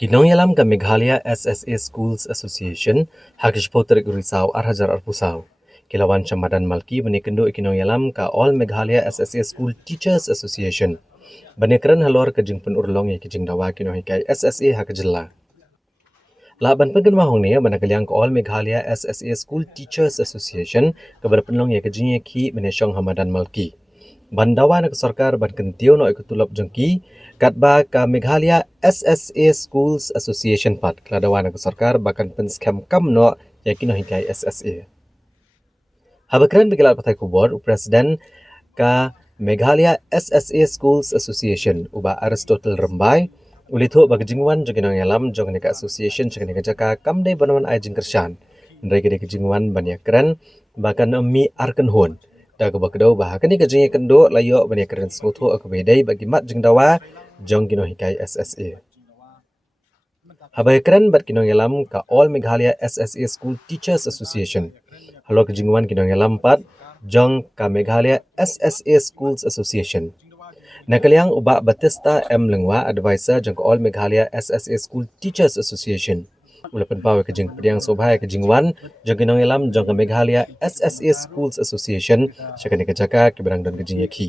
Ginong yalam ka Meghalaya SSA Schools Association hakish potrik Risau Arhajar Arpusau. Kilawan Madan Malki bani kendo ikinong yalam ka All Meghalaya SSA School Teachers Association. Bani keren halor ka jing penurlong ya kijing dawa kino hikai SSA hakajilla. Laban pengen mahong ni bana kaliang ka All Meghalaya SSA School Teachers Association ka berpenlong ya kijing ya ki bani Syong Hamadan Malki. Bandawa nak sarkar ban kentio no ikutulap jengki katba ka Meghalaya SSA Schools Association pat kladawa nak sarkar bakan penskam kam no yakino hikai SSA. Habakran bigilat patai kubor presiden ka Meghalaya SSA Schools Association uba Aristotle Rembai ulitho bagjingwan joginang yalam jognika association jognika jaka kamdai banawan ai jingkershan ndai gede jingwan banyakran bahkan mi arkenhon dak bakdo bah kani kajing kendo layo bani keren smutho akbedai bagi mat jingdawa jong kino hikai SSA. Habai keren bat kino yalam ka All Meghalaya SSA School Teachers Association. Halo kajingwan kino yalam pat jong ka Meghalaya SSA Schools Association. Nakaliang uba Batista M Lengwa advisor jong ka All Meghalaya SSA School Teachers Association. Ulapan pawe kajing pediang sobhai kajingwan jong kinong yalam jong ka Meghalaya SSA Schools Association syakani kajaka kiberang dan kajing yaki.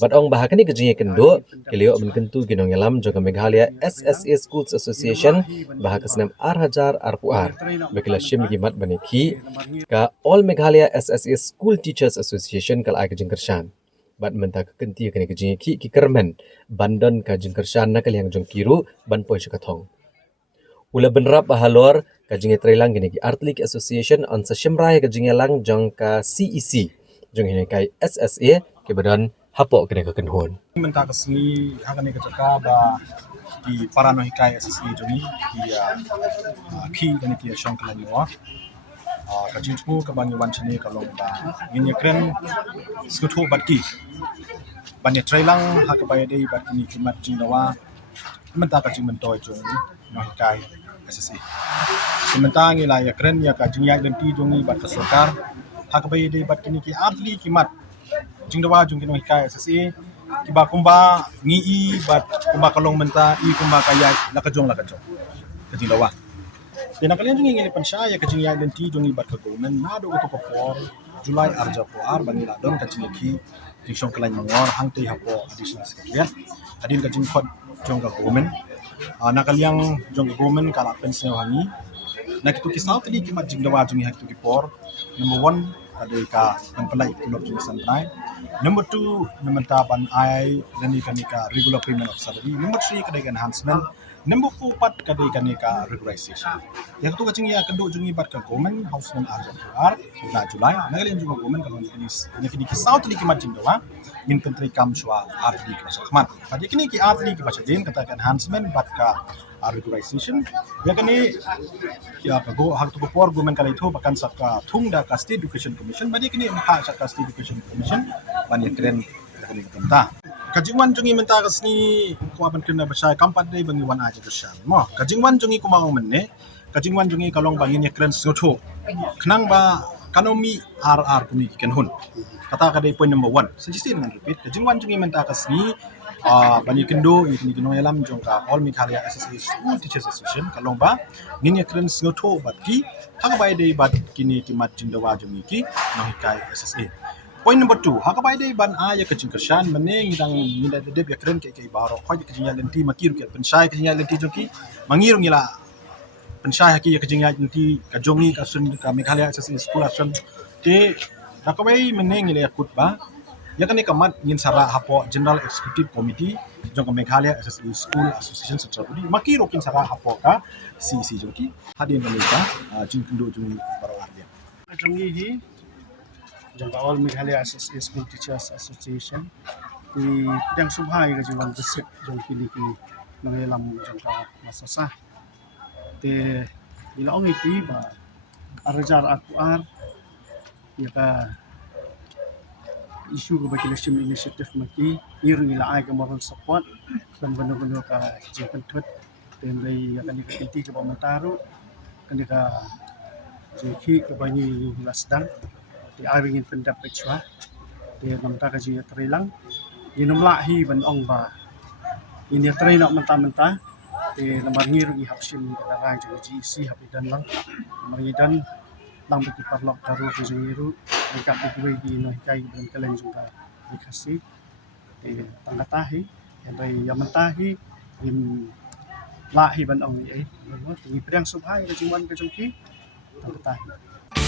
Batong bahakani kajing yakendo kilio menkentu kinong yalam jong ka Meghalaya SSA Schools Association bahakasnam Arhajar Arpuar bekila shim gimat baniki ka All Meghalaya SSA School Teachers Association kal ai kajing kershan. Bat menta kenti kani kajing yaki ki kermen bandon kajing kershan nakal yang jong kiru ban poi syakathong. Ula benrap bahalor kajing trailang gini ki Artlik Association on sa Shimrai kajing lang jong ka CEC jong ini kai SSA ke badan hapo kene ka kenhon. Menta kasni hakani kajaka ba di parano hikai SSA jongi di ki dan ki shong kalanyo kajing tu ka bangi wanchani kalong ba ngini kren skutu batki banya trailang hakabai dei batni kimat jingdawa menta kajing mentoy jongi no hikai SSA. Sementara ngila ya keren ya kajing ya ganti jongi bat kasokar hakabai dei bat kini ki atli kimat jingdawa jong kino hikai SSA kiba kumba ngi bat kumba kalong menta I kumba kaya lakajong kajing dawa. Tena kalian jongi ngili pansaya kajing ya ganti jongi bat kagomen nado ko popor Julai arja poar bangila don kajing ki jingshong kalai mangor hangte hapo additional sekalian adin kajing khot jong kagomen nakaliang jong government kala pensiun hangi nak itu kisah tadi kimat jingdawa jungi hak tu kipor number 1 kadai ka penpelai kulop jungi santai number 2 nementa ban ai dan ikanika regular payment of salary number 3 kadai enhancement number 4 pat kadai kanika regularization yang tu kacing ya kendo jungi bat ka government houseman arjar na Julai nakaliang jungi government kalau ini kisah tadi kimat jingdawa in country kam shwa artli ki basha khaman tadi kini ki artli ki basha din kata enhancement bat ka regularization ya kini ya ka go hak to por government kala itu bahkan saka thung da ka state education commission badi kini ha saka state education commission bani kren kini kenta kajingwan jungi menta kasni ko ban kena basha kampat dei bangi wan aja keshan mo kajingwan jungi kumaung menne kajingwan jungi kalong bangin ya kren sotho khnang ba kanomi RR kuni ken hun kata kadai point number 1 suggested dengan repeat kajingwan jungi menta kasni bani kendo ini kino yalam jongka All Meghalaya SSA School Teachers Association kalong ba ngin ya kren sotho batki hakabai dei bat kini kimat jingdawa jungi ki no hikai SSA. Point number 2 hakabai dei ban aya kajing kershan meneng ngidang ngida deb ya kren ke baro khoi kajing ya lenti makiru ke pensai kajing ya lenti jongki mangiru ngila pensai haki ya kajing ya lenti kajongi kasun ka Meghalaya SSA School asun te hakabai meneng ngila yakut ba ya kan kamat ngin sara hapo General Executive Committee jong ka Meghalaya SSA School Association Secretary makiru kin sara hapo ka CEC jongki hadin menika jing kendo jong baro ardia jongi hi jong All Meghalaya SSA School Teachers Association di pedang subhai ka jong besek jong kini nangelam jong ka masasa te bila ong iti ba Arhajar Arpuar ya ka isu ko bagi leadership initiative maki irung ila ay ka moral support dan bano ka jipan tut dan dai akan dikanti ka pamantaro kan ka jeki ka banyi lasdang di aring pendap pecwa di namta ka jiya trilang dinumla hi ban ong ba ini trilang menta-menta lamar ngiru i hapsim kalarai jong GC hapidan lang maridan lang bagi parlok karu ke ngiru dekat bagi di no kai dan kalen jong ka dikasih tanggatahi yang bai yamentahi im lahi ban ong ai ni priang subhai ke jingwan ke jongki tanggatahi